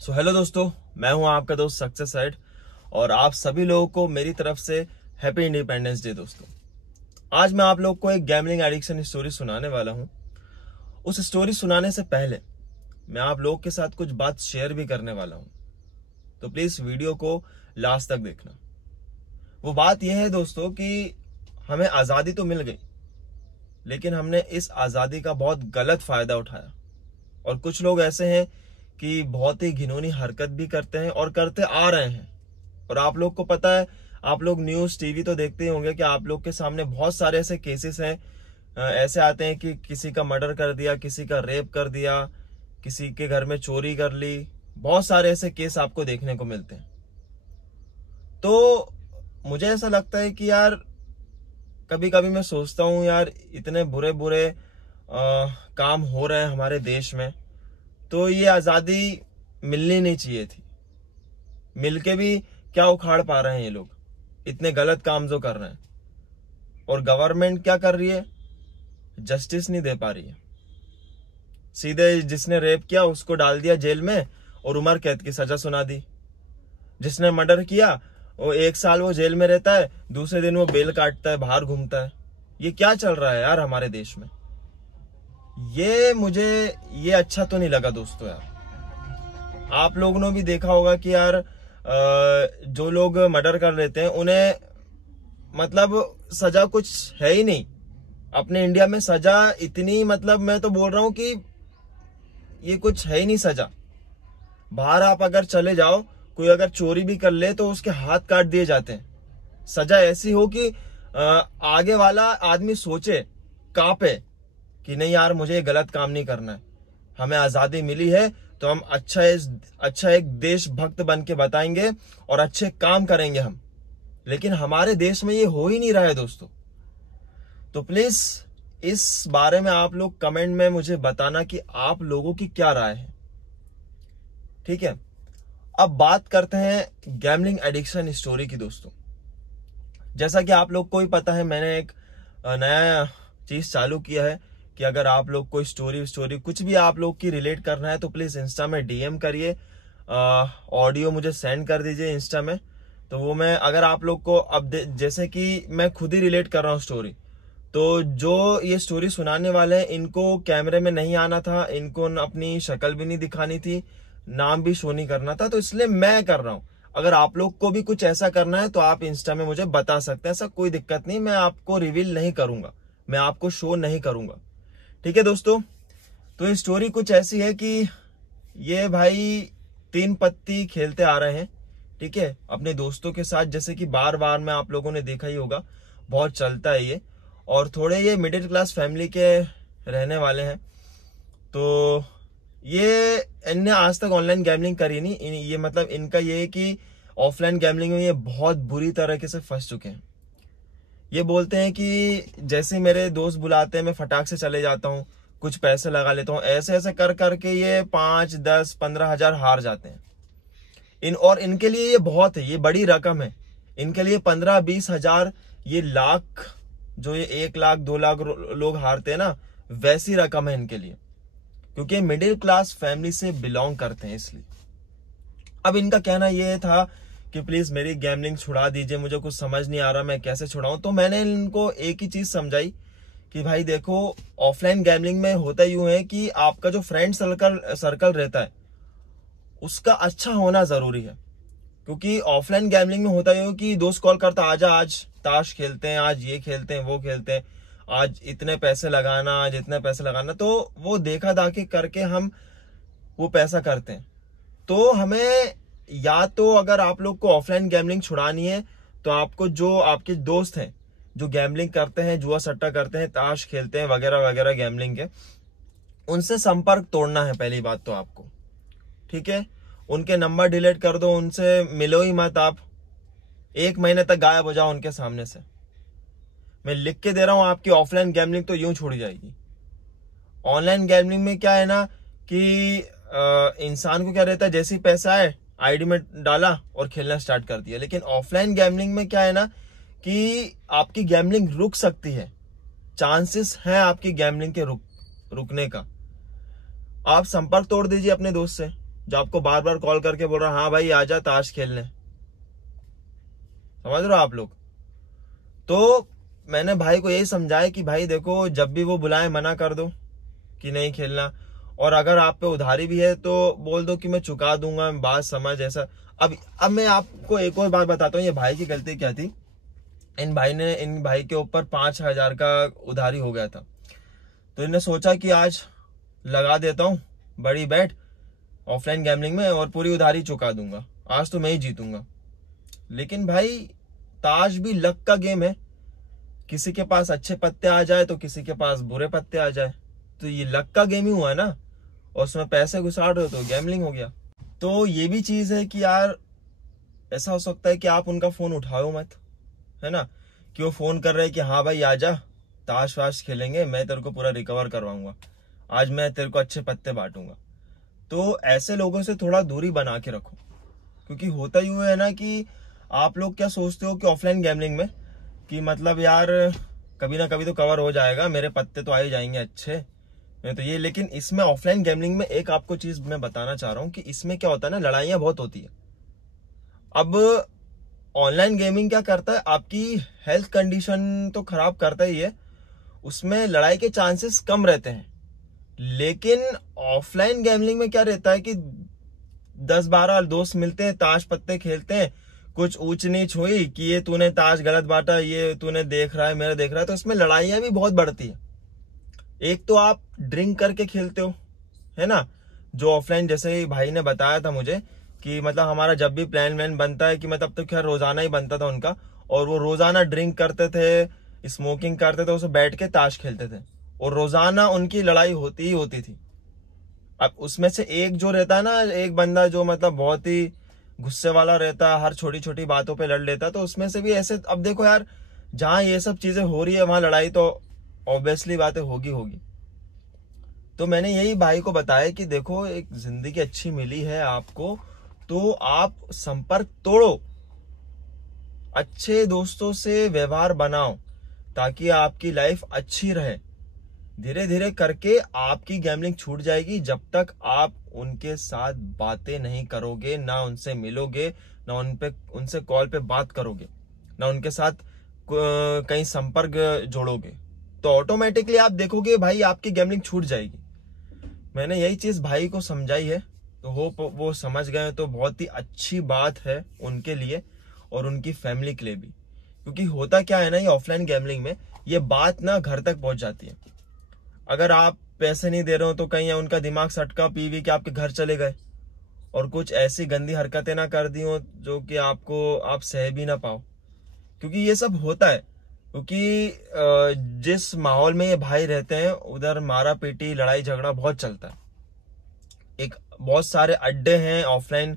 Hello दोस्तों, मैं हूं आपका दोस्त सक्सेस साइड और आप सभी लोगों को मेरी तरफ से हैप्पी इंडिपेंडेंस डे। दोस्तों, आज मैं आप लोग को एक गैम्बलिंग एडिक्शन स्टोरी सुनाने वाला हूं। उस स्टोरी सुनाने से पहले मैं आप लोगों के साथ कुछ बात शेयर भी करने वाला हूं, तो प्लीज वीडियो को लास्ट तक देखना। वो बात यह है दोस्तों कि हमें आजादी तो मिल गई, लेकिन हमने इस आजादी का बहुत गलत फायदा उठाया और कुछ लोग ऐसे हैं कि बहुत ही घिनौनी हरकत भी करते हैं और करते आ रहे हैं। और आप लोग को पता है, आप लोग न्यूज टीवी तो देखते ही होंगे कि आप लोग के सामने बहुत सारे ऐसे केसेस हैं, ऐसे आते हैं कि किसी का मर्डर कर दिया, किसी का रेप कर दिया, किसी के घर में चोरी कर ली। बहुत सारे ऐसे केस आपको देखने को मिलते हैं। तो मुझे ऐसा लगता है कि यार कभी कभी मैं सोचता हूँ यार, इतने बुरे बुरे काम हो रहे हैं हमारे देश में, तो ये आजादी मिलनी नहीं चाहिए थी। मिलके भी क्या उखाड़ पा रहे हैं ये लोग, इतने गलत काम जो कर रहे हैं। और गवर्नमेंट क्या कर रही है, जस्टिस नहीं दे पा रही है। सीधे जिसने रेप किया उसको डाल दिया जेल में और उम्र कैद की सजा सुना दी। जिसने मर्डर किया वो 1 साल वो जेल में रहता है, दूसरे दिन वो बेल काटता है, बाहर घूमता है। ये क्या चल रहा है यार हमारे देश में? मुझे ये अच्छा तो नहीं लगा दोस्तों। यार आप लोगों ने भी देखा होगा कि यार जो लोग मर्डर कर लेते हैं उन्हें मतलब सजा कुछ है ही नहीं। अपने इंडिया में सजा इतनी, मतलब मैं तो बोल रहा हूं कि ये कुछ है ही नहीं सजा। बाहर आप अगर चले जाओ, कोई अगर चोरी भी कर ले तो उसके हाथ काट दिए जाते हैं। सजा ऐसी हो कि आगे वाला आदमी सोचे, कांपे कि नहीं यार मुझे ये गलत काम नहीं करना है। हमें आजादी मिली है तो हम अच्छा एक देशभक्त बन के बताएंगे और अच्छे काम करेंगे हम। लेकिन हमारे देश में ये हो ही नहीं रहा है दोस्तों। तो प्लीज इस बारे में आप लोग कमेंट में मुझे बताना कि आप लोगों की क्या राय है। ठीक है, अब बात करते हैं गैम्बलिंग एडिक्शन स्टोरी की। दोस्तों, जैसा कि आप लोग को ही पता है, मैंने एक नया चीज चालू किया है कि अगर आप लोग को स्टोरी कुछ भी आप लोग की रिलेट करना है तो प्लीज इंस्टा में डीएम करिए, ऑडियो मुझे सेंड कर दीजिए इंस्टा में। तो वो मैं, अगर आप लोग को अब जैसे कि मैं खुद ही रिलेट कर रहा हूँ स्टोरी, तो जो ये स्टोरी सुनाने वाले हैं इनको कैमरे में नहीं आना था, इनको अपनी शक्ल भी नहीं दिखानी थी, नाम भी शो नहीं करना था, तो इसलिए मैं कर रहा हूँ। अगर आप लोग को भी कुछ ऐसा करना है तो आप इंस्टा में मुझे बता सकते हैं, ऐसा कोई दिक्कत नहीं। मैं आपको रिवील नहीं करूंगा, मैं आपको शो नहीं करूंगा। ठीक है दोस्तों, तो ये स्टोरी कुछ ऐसी है कि ये भाई 3 पत्ती खेलते आ रहे हैं, ठीक है, अपने दोस्तों के साथ। जैसे कि बार बार में आप लोगों ने देखा ही होगा, बहुत चलता है ये। और थोड़े ये मिडिल क्लास फैमिली के रहने वाले हैं। तो ये इनने आज तक ऑनलाइन गैम्बलिंग करी नहीं। ये मतलब इनका ये है कि ऑफलाइन गैम्बलिंग में ये बहुत बुरी तरीके से फंस चुके हैं। ये बोलते हैं कि जैसे मेरे दोस्त बुलाते हैं मैं फटाक से चले जाता हूँ, कुछ पैसे लगा लेता हूँ। ऐसे ऐसे कर करके ये 5, 10, 15 हजार हार जाते हैं। और इनके लिए ये बहुत है, ये बड़ी रकम है इनके लिए। 15, 20 हजार, ये लाख, जो ये 1 लाख 2 लाख लोग हारते हैं ना, वैसी रकम है इनके लिए, क्योंकि मिडिल क्लास फैमिली से बिलोंग करते हैं इसलिए। अब इनका कहना यह था कि प्लीज मेरी गैम्बलिंग छुड़ा दीजिए, मुझे कुछ समझ नहीं आ रहा मैं कैसे छुड़ाऊं। तो मैंने इनको एक ही चीज समझाई कि भाई देखो, ऑफलाइन गैम्बलिंग में होता यूं है कि आपका जो फ्रेंड सर्कल रहता है उसका अच्छा होना जरूरी है। क्योंकि ऑफलाइन गैम्बलिंग में होता यूं कि दोस्त कॉल करता, आजा आज ताश खेलते हैं, आज ये खेलते हैं, वो खेलते हैं, आज इतने पैसे लगाना, आज इतने पैसे लगाना। तो वो देखा दाखी करके हम वो पैसा करते हैं। तो हमें, या तो अगर आप लोग को ऑफलाइन गैम्बलिंग छुड़ानी है तो आपको जो आपके दोस्त हैं जो गैम्बलिंग करते हैं, जुआ सट्टा करते हैं, ताश खेलते हैं वगैरह वगैरह गैम्बलिंग के, उनसे संपर्क तोड़ना है पहली बात तो आपको। ठीक है, उनके नंबर डिलीट कर दो, उनसे मिलो ही मत। आप 1 महीने तक गायब हो जाओ उनके सामने से। मैं लिख के दे रहा हूं, आपकी ऑफलाइन गैम्बलिंग तो यूं छूट जाएगी। ऑनलाइन गैम्बलिंग में क्या है ना कि इंसान को क्या रहता है, जैसे ही पैसा आए आईडी में डाला और खेलना स्टार्ट कर दिया। लेकिन ऑफलाइन गैम्बलिंग में क्या है ना कि आपकी गैम्बलिंग रुक सकती है, चांसेस है आपकी गैम्बलिंग के रुकने का। आप संपर्क तोड़ दीजिए अपने दोस्त से जो आपको बार बार कॉल करके बोल रहा है हाँ भाई आजा ताश खेलने। समझ रहे हो आप लोग? तो मैंने भाई को यही समझाया कि भाई देखो, जब भी वो बुलाए मना कर दो कि नहीं खेलना, और अगर आप पे उधारी भी है तो बोल दो कि मैं चुका दूंगा, बात समझ ऐसा। अब मैं आपको एक और बात बताता हूँ, ये भाई की गलती क्या थी। इन भाई के ऊपर 5,000 का उधारी हो गया था। तो इन्हें सोचा कि आज लगा देता हूँ बड़ी बैट ऑफलाइन गैमलिंग में और पूरी उधारी चुका दूंगा, आज तो मैं ही जीतूंगा। लेकिन भाई ताश भी लक का गेम है, किसी के पास अच्छे पत्ते आ जाए तो किसी के पास बुरे पत्ते आ जाए, तो ये लक का गेम ही हुआ ना, और उसमें पैसे घुसाड़ रहे हो तो गैमलिंग हो गया। तो ये भी चीज है कि यार ऐसा हो सकता है कि आप उनका फोन उठाओ मत, है ना, कि वो फोन कर रहे हैं कि हाँ भाई आजा ताश वाश खेलेंगे, मैं तेरे को पूरा रिकवर करवाऊंगा, आज मैं तेरे को अच्छे पत्ते बांटूंगा। तो ऐसे लोगों से थोड़ा दूरी बना के रखो, क्योंकि होता यूं है ना कि आप लोग क्या सोचते हो कि ऑफलाइन गैमलिंग में कि मतलब यार कभी ना कभी तो कवर हो जाएगा, मेरे पत्ते तो आ ही जाएंगे अच्छे, मैं तो ये। लेकिन इसमें ऑफलाइन गैमलिंग में एक आपको चीज मैं बताना चाह रहा हूँ कि इसमें क्या होता है ना, लड़ाइयां बहुत होती है। अब ऑनलाइन गेमिंग क्या करता है, आपकी हेल्थ कंडीशन तो खराब करता ही है, उसमें लड़ाई के चांसेस कम रहते हैं। लेकिन ऑफलाइन गैमलिंग में क्या रहता है कि 10-12 दोस्त मिलते हैं, ताश पत्ते खेलते हैं, कुछ ऊंच नीच हुई कि ये तूने ताश गलत बांटा, ये तूने देख रहा है, मेरा देख रहा है, तो इसमें लड़ाइयां भी बहुत बढ़ती है। एक तो आप ड्रिंक करके खेलते हो, है ना, जो ऑफलाइन जैसे ही भाई ने बताया था मुझे कि मतलब हमारा जब भी प्लान वैन बनता है कि मतलब तो खैर रोजाना ही बनता था उनका, और वो रोजाना ड्रिंक करते थे, स्मोकिंग करते थे, उसे बैठ के ताश खेलते थे, और रोजाना उनकी लड़ाई होती ही होती थी। अब उसमें से एक जो रहता है ना, एक बंदा जो मतलब बहुत ही गुस्से वाला रहता है, हर छोटी छोटी बातों पे लड़ लेता, तो उसमें से भी ऐसे, अब देखो यार जहां ये सब चीजें हो रही है वहां लड़ाई तो ऑब्वियसली बातें होगी। तो मैंने यही भाई को बताया कि देखो एक जिंदगी अच्छी मिली है आपको, तो आप संपर्क तोड़ो, अच्छे दोस्तों से व्यवहार बनाओ, ताकि आपकी लाइफ अच्छी रहे। धीरे धीरे करके आपकी गैमलिंग छूट जाएगी, जब तक आप उनके साथ बातें नहीं करोगे, ना उनसे मिलोगे, ना उनसे कॉल पे बात करोगे, ना उनके साथ कहीं संपर्क जोड़ोगे, तो ऑटोमेटिकली आप देखोगे भाई आपकी गैमलिंग छूट जाएगी। मैंने यही चीज भाई को समझाई है, तो होप वो समझ गए, तो बहुत ही अच्छी बात है उनके लिए और उनकी फैमिली के लिए भी। क्योंकि होता क्या है ना, ये ऑफलाइन गैमलिंग में ये बात ना घर तक पहुंच जाती है। अगर आप पैसे नहीं दे रहे हो तो कहीं उनका दिमाग सटका, पी के आपके घर चले गए और कुछ ऐसी गंदी हरकतें ना कर दी हो जो कि आप सह भी ना पाओ। क्योंकि ये सब होता है, क्योंकि जिस माहौल में ये भाई रहते हैं उधर मारा पीटी लड़ाई झगड़ा बहुत चलता है। एक बहुत सारे अड्डे हैं ऑफलाइन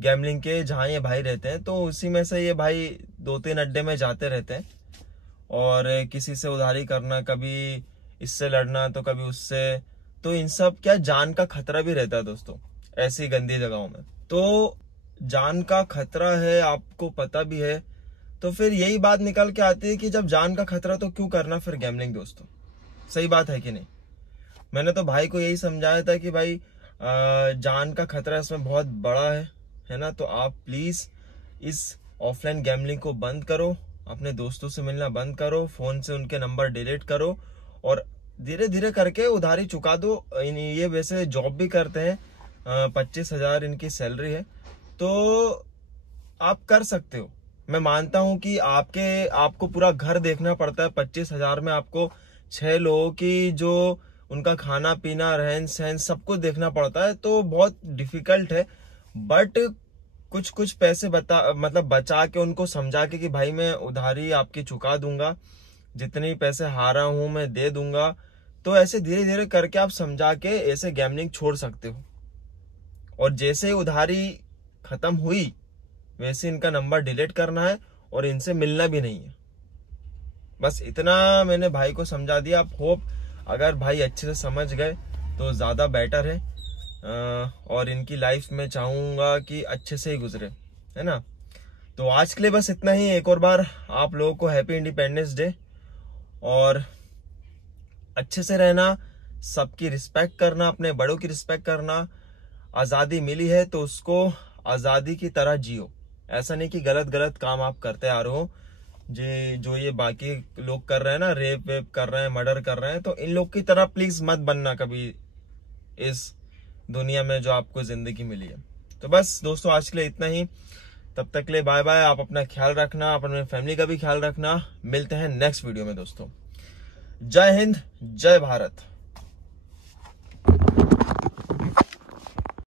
गैमलिंग के जहां ये भाई रहते हैं, तो उसी में से ये भाई 2-3 अड्डे में जाते रहते हैं, और किसी से उधारी करना, कभी इससे लड़ना तो कभी उससे, तो इन सब क्या जान का खतरा भी रहता है दोस्तों ऐसी गंदी जगहों में। तो जान का खतरा है, आपको पता भी है, तो फिर यही बात निकल के आती है कि जब जान का खतरा तो क्यों करना फिर गैमलिंग दोस्तों। सही बात है कि नहीं? मैंने तो भाई को यही समझाया था कि भाई जान का खतरा इसमें बहुत बड़ा है ना, तो आप प्लीज इस ऑफलाइन गैमलिंग को बंद करो, अपने दोस्तों से मिलना बंद करो, फोन से उनके नंबर डिलीट करो, और धीरे धीरे करके उधारी चुका दो। ये वैसे जॉब भी करते हैं, 25,000 इनकी सैलरी है, तो आप कर सकते हो। मैं मानता हूं कि आपको पूरा घर देखना पड़ता है, 25,000 में आपको 6 लोगों की जो उनका खाना पीना रहन सहन सब कुछ देखना पड़ता है, तो बहुत डिफिकल्ट है। बट कुछ कुछ पैसे बचा के उनको समझा के कि भाई मैं उधारी आपकी चुका दूंगा, जितने पैसे हारा हूं मैं दे दूंगा, तो ऐसे धीरे धीरे करके आप समझा के ऐसे गैमलिंग छोड़ सकते हो। और जैसे उधारी खत्म हुई वैसे इनका नंबर डिलीट करना है और इनसे मिलना भी नहीं है। बस इतना मैंने भाई को समझा दिया। आप होप अगर भाई अच्छे से समझ गए तो ज्यादा बेटर है, और इनकी लाइफ में चाहूंगा कि अच्छे से ही गुजरे, है ना। तो आज के लिए बस इतना ही। एक और बार आप लोगों को हैप्पी इंडिपेंडेंस डे, और अच्छे से रहना, सबकी रिस्पेक्ट करना, अपने बड़ों की रिस्पेक्ट करना, आजादी मिली है तो उसको आजादी की तरह जियो। ऐसा नहीं कि गलत गलत काम आप करते आ रहे हो। जो ये बाकी लोग कर रहे हैं ना, रेप वेप कर रहे हैं, मर्डर कर रहे हैं, तो इन लोग की तरह प्लीज मत बनना कभी इस दुनिया में जो आपको जिंदगी मिली है। तो बस दोस्तों, आज के लिए इतना ही। तब तक के लिए बाय बाय। आप अपना ख्याल रखना, अपने फैमिली का भी ख्याल रखना। मिलते हैं नेक्स्ट वीडियो में दोस्तों। जय हिंद, जय भारत।